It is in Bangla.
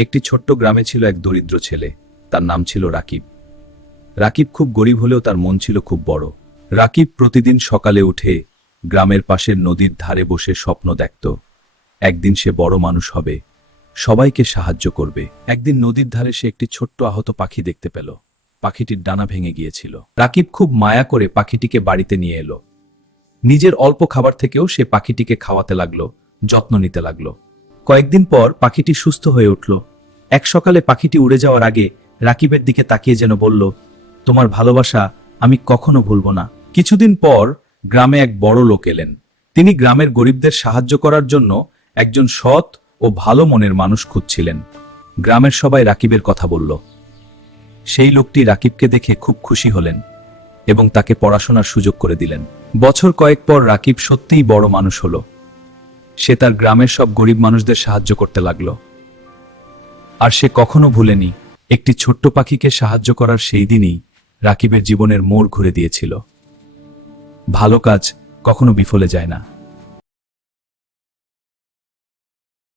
একটি ছোট্ট গ্রামে ছিল এক দরিদ্র ছেলে। তার নাম ছিল রাকিব। রাকিব খুব গরিব হলেও তার মন ছিল খুব বড়। রাকিব প্রতিদিন সকালে উঠে গ্রামের পাশের নদীর ধারে বসে স্বপ্ন দেখত, একদিন সে বড় মানুষ হবে, সবাইকে সাহায্য করবে। একদিন নদীর ধারে সে একটি ছোট্ট আহত পাখি দেখতে পেল। পাখিটির ডানা ভেঙে গিয়েছিল। রাকিব খুব মায়া করে পাখিটিকে বাড়িতে নিয়ে এলো। নিজের অল্প খাবার থেকেও সে পাখিটিকে খাওয়াতে লাগলো, যত্ন নিতে লাগলো। কয়েকদিন পর পাখিটি সুস্থ হয়ে উঠল। এক সকালে পাখিটি উড়ে যাওয়ার আগে রাকিবের দিকে তাকিয়ে যেন বলল, তোমার ভালোবাসা আমি কখনো ভুলব না। কিছুদিন পর গ্রামে এক বড় লোক এলেন। তিনি গ্রামের গরিবদের সাহায্য করার জন্য একজন সৎ ও ভালো মনের মানুষ খুঁজছিলেন। গ্রামের সবাই রাকিবের কথা বলল। সেই লোকটি রাকিবকে দেখে খুব খুশি হলেন এবং তাকে পড়াশোনার সুযোগ করে দিলেন। বছর কয়েক পর রাকিব সত্যিই বড় মানুষ হলো। সে তার গ্রামের সব গরিব মানুষদের সাহায্য করতে লাগলো। আর সে কখনো ভুলেনি, একটি ছোট্ট পাখিকে সাহায্য করার সেই দিনই রাকিবের জীবনের মোড় ঘুরে দিয়েছিল। ভালো কাজ কখনো বিফলে যায় না।